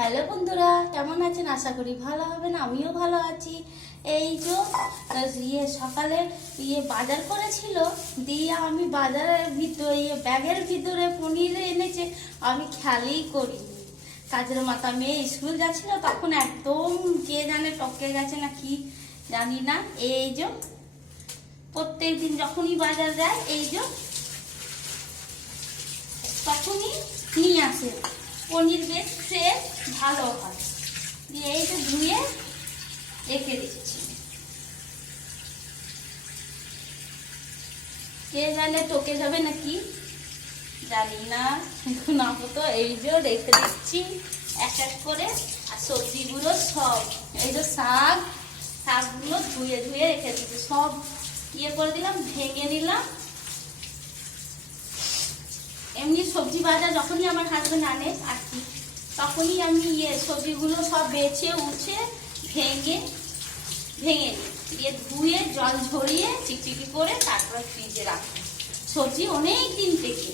Hello বন্ধুরা, কেমন আছেন? আশা করি ভালো হবেন। আমিও ভালো আছি। এই যে সকালে বাজার করেছিল, দিয়ে আমি বাজারের ভিতরে ব্যাগের ভিতরে পনির এনেছে, আমি খেয়ালই করিনি। কাজের মাথা মেয়ে স্কুল যাচ্ছিল, তখন একদম কে জানে টপকে গেছে না কি জানি না। এই যে প্রত্যেক দিন যখনই বাজার যায় এই যে তখনই নিয়ে আসে পনির, বেশ ফ্রেশ ভালো হয়। দিয়ে এই যে ধুয়ে রেখে দিচ্ছি, কে জানে টকে যাবে নাকি জানি না। এখন আপাতত এই যে রেখে দিচ্ছি এক এক করে। আর সবজিগুলো সব এই যে শাকগুলো ধুয়ে ধুয়ে রেখে দিচ্ছি, সব করে দিলাম, ভেঙে নিলাম। এমনি সবজি বাজার যখনই আমার হাজবেন্ড আনে আর কি, তখনই আমি সবজিগুলো সব বেছে উঠে ভেঙে দিয়ে ধুয়ে জল ঝরিয়ে চিকচিকি করে তারপরে ফ্রিজে রাখি। সবজি অনেক দিন থেকে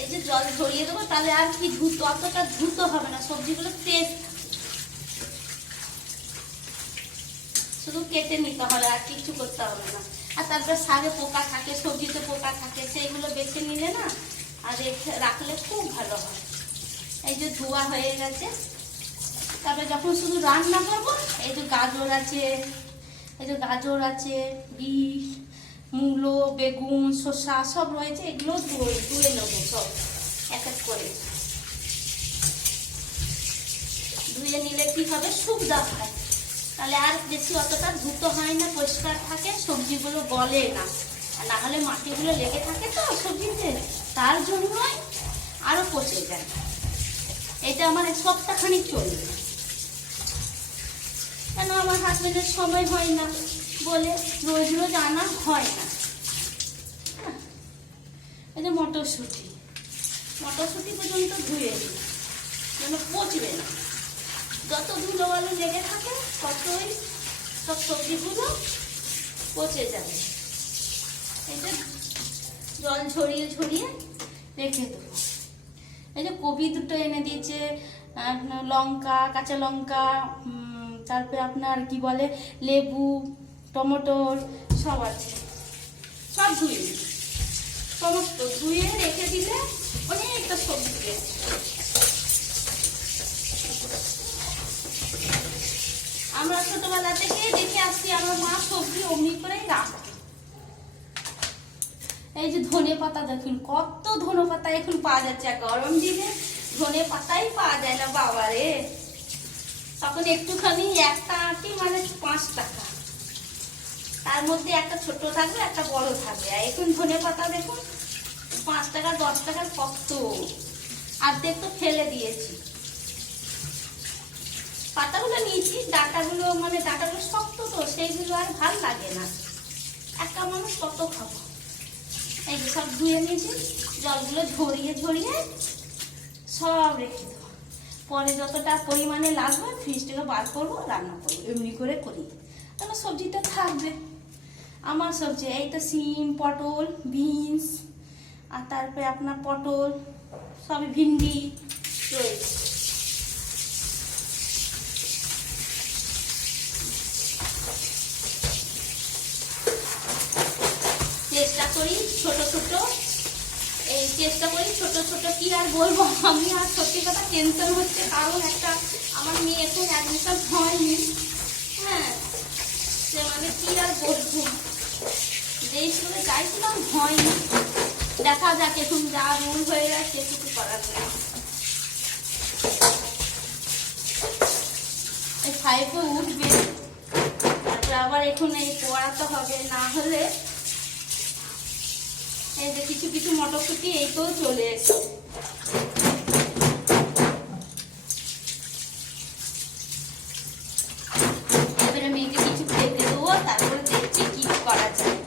এই যে জল ঝরিয়ে দেবো, তাহলে আর কি অতটা ধুতে হবে না, সবজিগুলো ফ্রেশ শুধু কেটে নিতে হবে, আর কিছু করতে হবে না। আর তারপরে শাকে পোকা থাকে, সবজিতে পোকা থাকে, সেইগুলো বেছে নিলে না আর রাখলে খুব ভালো হয়। এই যে ধোয়া হয়ে গেছে, তারপরে যখন শুধু রান্না করবো এই যে গাজর আছে, বিট, মূলো, বেগুন, শসা সব রয়েছে, এগুলো ধুয়ে নেবো সব এক এক করে। ধুয়ে নিলে কি হবে, সুবিধা হয়, তাহলে আর বেশি অতটা ধুতে হয় না, পরিষ্কার থাকে, সবজিগুলো গলে না। আর না হলে মাটিগুলো লেগে থাকে তো সবজিতে, তার জন্যই আরো পচে যায়। এটা আমার এক সপ্তাহখানিক চলবে, কেন আমার হাজবেন্ডের সময় হয় না বলে রোজ রোজ আনা হয় না। এই যে মটরশুঁটি পর্যন্ত ধুয়ে দিই, যেন পচবে না। যত ধুলো বালু লেগে থাকে ততই সব সবজিগুলো পচে যাবে। এই যে জল ঝরিয়ে রেখে দেবো। এই যে কপি দুটো এনে দিয়েছে, লঙ্কা, কাঁচা লঙ্কা, তারপরে আপনার কি বলে লেবু, টমেটোর সব আছে, সব সমস্ত ধুয়ে রেখে দিলে অনেকটা সবজি। আমরা ছোটবেলা থেকে দেখে আসছি, আমার মা সবজি অমনি করেই রাখে। এই যে ধনে পাতা দেখুন, কত ধনে পাতা এখন পাওয়া যাচ্ছে, গরম দিনে ধনে পাতাই পাওয়া যায় না বাবারে। তখন একটুখানি একটা আটি মানে 5 টাকা, তার মধ্যে একটা ছোট থাকবে একটা বড় থাকবে। আর এখন ধনে পাতা দেখুন 5 টাকা 10 টাকার কত, অর্ধেক তো ফেলে দিয়েছি। পাতাগুলো নিয়েছি, ডাটাগুলো শক্ত তো, সেইগুলো আর ভাল লাগে না, একটা মানুষ কত খাবো। এই যে সব ধুয়ে নিয়েছি, জলগুলো ঝরিয়ে সব রেখে দেবো। পরে যতটা পরিমাণে লাগবে ফ্রিজ থেকে বার করবো, রান্না করবো, এমনি করে করি। তাহলে সবজিটা থাকবে। আমার সবজি এইটা সিম, পটল, বিনস, আর তারপরে আপনার পটল, সবই ভিন্ডি রয়েছে। চেষ্টা করি ছোট ছোট কি আর বলবো, আমি আর সত্যি কথা টেনশন হচ্ছে, কারণ একটা আমার মেয়ে এখন অ্যাডমিশন হয়নি। হ্যাঁ, সে মানে কি আর বলবো, যে স্কুলে চাইছিলাম হয়নি, দেখা যাক, এখন যা রুল হয়ে গেছে কিছু করার নেই। 5-এ উঠবে, তারপরে আবার এখন এই পড়াতে হবে, না হলে এই যে কিছু মটরশুঁটি এই তো চলে এসেছে। এবারে মেয়েকে কিছু খেতে দেবো, তারপরে দেখছি কি করা যায়।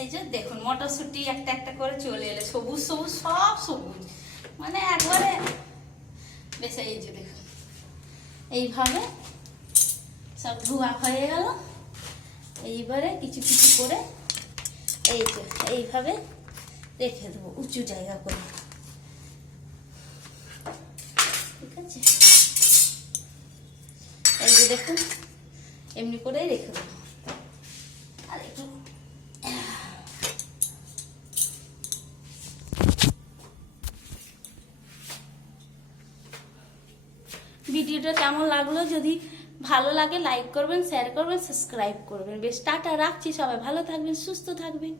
এই যে দেখুন মটরশুঁটি একটা একটা করে চলে এলে, সবুজ সব সবুজ, মানে একবারে বেশ। এই যে দেখুন এইভাবে সব ধোয়া হয়ে গেল। এইবারে কিছু করে এই যে এইভাবে রেখে দেবো উঁচু জায়গা করে। দেখুন এমনি করেই রেখে দেবো। আর একটু ভিডিওটা কেমন লাগলো, যদি ভালো লাগে লাইক করবেন, শেয়ার করবেন, সাবস্ক্রাইব করবেন। বেশ টাটা, রাখছি। সবাই ভালো থাকবেন, সুস্থ থাকবেন।